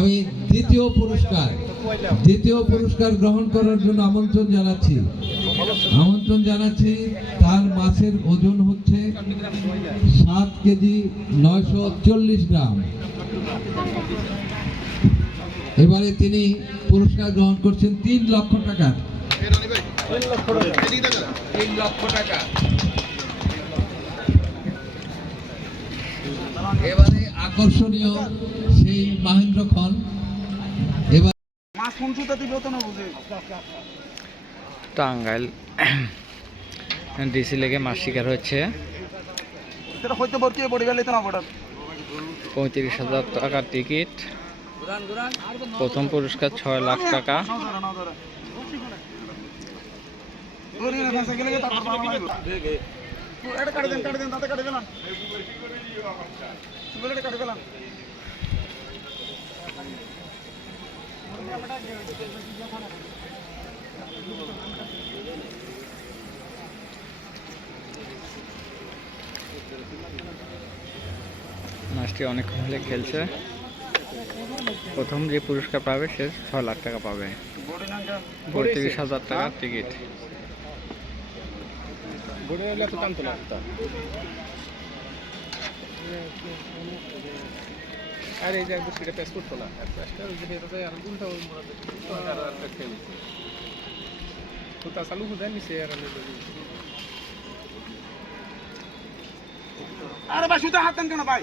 আমি দ্বিতীয় পুরস্কার দ্বিতীয় পুরস্কার গ্রহণ করার জন্য আমন্ত্রণ জানাচ্ছি। আমন্ত্রণ জানাচ্ছি, তার মাছের ওজন হচ্ছে সাত কেজি নয়শো চল্লিশ গ্রাম। এবারে তিনি পুরস্কার গ্রহণ করছেন তিন লক্ষ টাকা। তিন লক্ষ টাকা। এবারে আকর্ষণীয় সেই মাহেন্দ্র খন এবার টাঙ্গাইল। ডিসি লেগে মাছ শিকার হচ্ছে। পঁয়ত্রিশ হাজার টাকার টিকিট। প্রথম পুরস্কার ছয় লাখ টাকা। এটা কাটে দেন কাটে দেন তাতে কাটে গেলাম কাটে গেলাম মাছটি অনেক হলে খেলছে। প্রথম যে পুরস্কার পাবে সে ছয় লাখ টাকা পাবে। পঁয়ত্রিশ হাজার টাকার টিকিট বডি হলে তো কাম তো লাগতা। আরে এই যে একটু সিটা টেস্ট করতো না। আর উল্টা তো তো তা চালু হয়ে যায় নিচে আর আমি আরে ভাই সুতা হাত দেন কেন ভাই?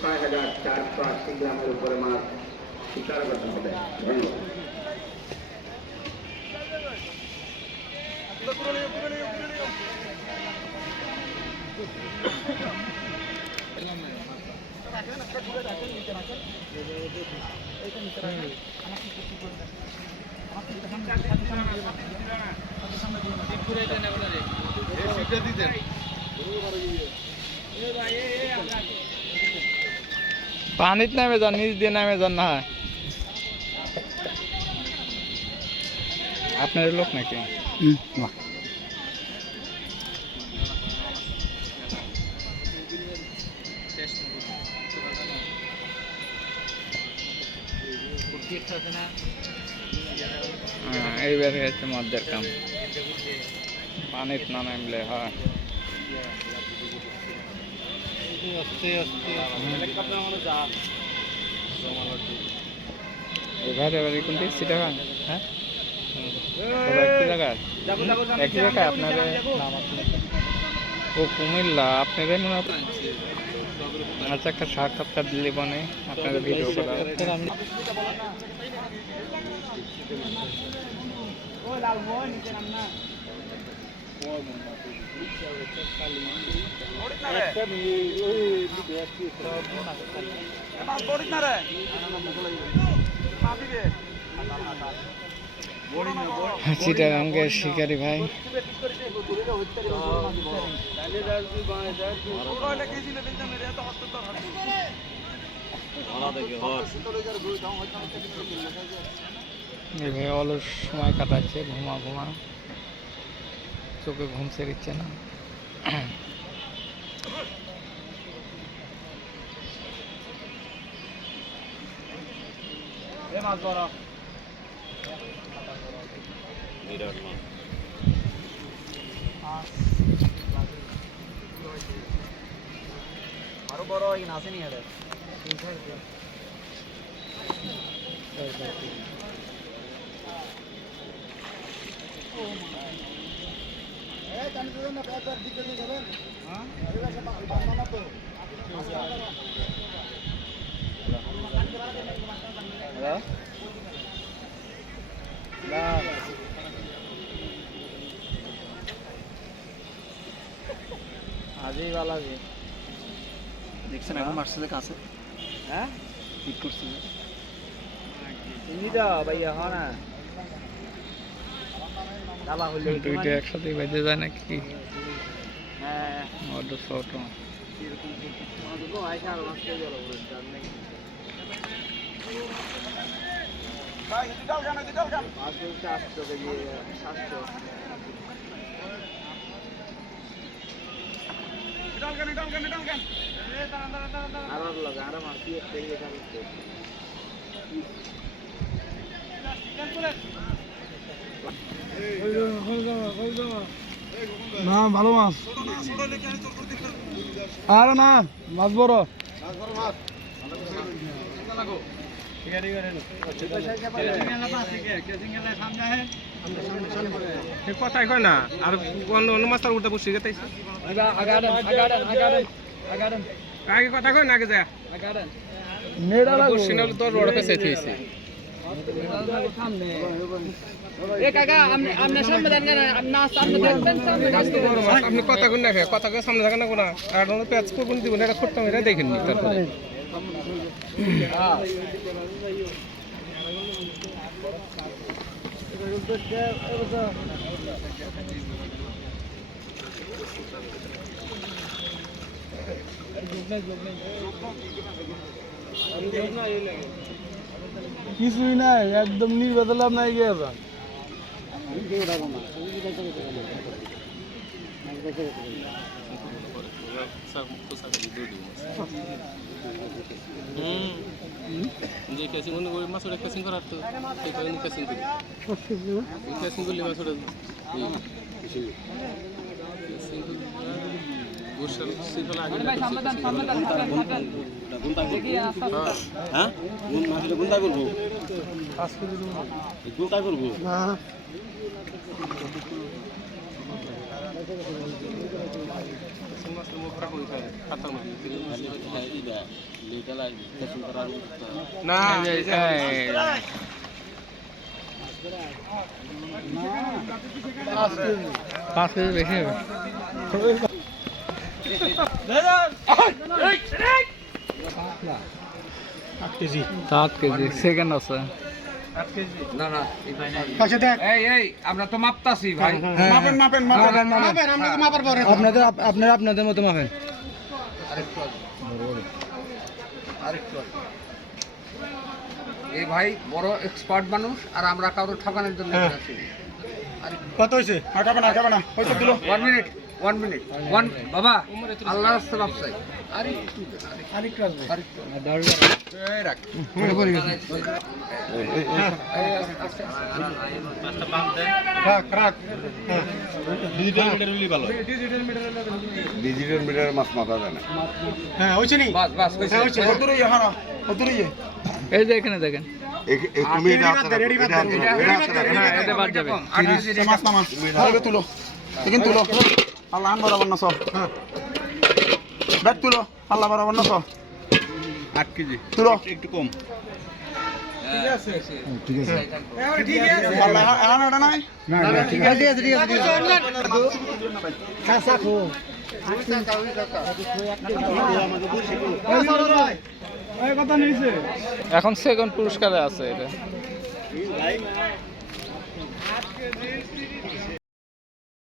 ছয় হাজার চারশো আশি গ্রামের উপরে মাছ শিকার করতে হবে ধন্যবাদ পানিত নামে যান নিচ দিয়ে নামে যান না। আপনার লোক নাকি? হ্যাঁ, এইবার হচ্ছে মদ্যের কাম। পানিত না নামলে হয়। এবার এবার কোনটি? সিটা হ্যাঁ? একই জায়গায় একই জায়গায় আপনাদের? ও কুমিল্লা, আপনাদের মনে আচ্ছা একটা সাক্ষাৎকার দিলে বনে আপনাদের ভিডিও করা চিটাগাঙ্গের শিকারি ভাই। এই ভাই অলস সময় কাটাচ্ছে ঘুমা ঘুমা। চোখে ঘুম সেরিচ্ছে না আরও বড় আসেনি এদের Oh my হ্যালো না আজই বালা জি দেখছেন এখন মারছে যে কাছে হ্যাঁ ঠিক করছে ইনি দা ভাইয়া হ্যাঁ না দুইটা একসাথে বেজে যায় নাকি? হ্যাঁ। বড় ছোট ভাই ডিটাল গান ডিটাল গান না ভালো মাছ। আরে না মাছ বড়। কথাই কয় না আর অন্য অন্য মাছ তার উল্টা বসে গেছে আগে কথা কয় না আগে যা। নেড়া বসছি না তোর বড় কাছে থেয়েছে বড় মাছ আপনি কথা কই না কথা সামনে থাকেন না কোনা। আর পেঁয়াজ কোন দিব না এটা খোট্টা মেরে দেখেন নি তারপরে। কিছুই নাই একদম নির্বেদলাম নাই গিয়ে যে ক্যাসিং অন্য ওই মাছ ওটা ক্যাসিং করার তো সেই কারণে ক্যাসিং করি ক্যাসিং করলে? মাছ ওটা বর্ষার শীতকাল আগে হ্যাঁ গুণ মাছটা গুণটাই করব গুণটাই করব মধ্যে না পাঁচ কেজি বেশি হবে। সাত কেজি। সেকেন্ড আছে। এই এই আমরা তো মাপতাছি ভাই। মাপেন মাপেন। মাপেন মাপেন। আমরা তো মাপার আপনাদের আপনারা আপনাদের মতো মাপেন। এই ভাই বড় এক্সপার্ট মানুষ আর আমরা কারোর ঠকানোর জন্য আছি। কত হয়েছে? আটাবে না আটাবে না পয়সা দিল। One minute one minute one বাবা আল্লাহ রাস্তা রাখ। ডিজিটাল মিটার হলে ভালো। ডিজিটাল মিটারের মাছ মাথা যায় না। হ্যাঁ হয়েছে নি? বাস বাস হ্যাঁ হ্যাঁ এই যে এখানে দেখেন। তুমি এটা এটা রাখো। হ্যাঁ বাদ যাবে। আট মাছ তুলো। আল্লাহ বরাবর না সব হ্যাঁ। ব্যাগ তুলো আল্লাহ বরাবর না সব আট কেজি। তুলো। একটু কম। আল্লাহ নাই ঠিক আছে। ঠিক আছে। ঠিক আছে। কথা নিয়েছে এখন সেকেন্ড পুরস্কারে আছে এটা।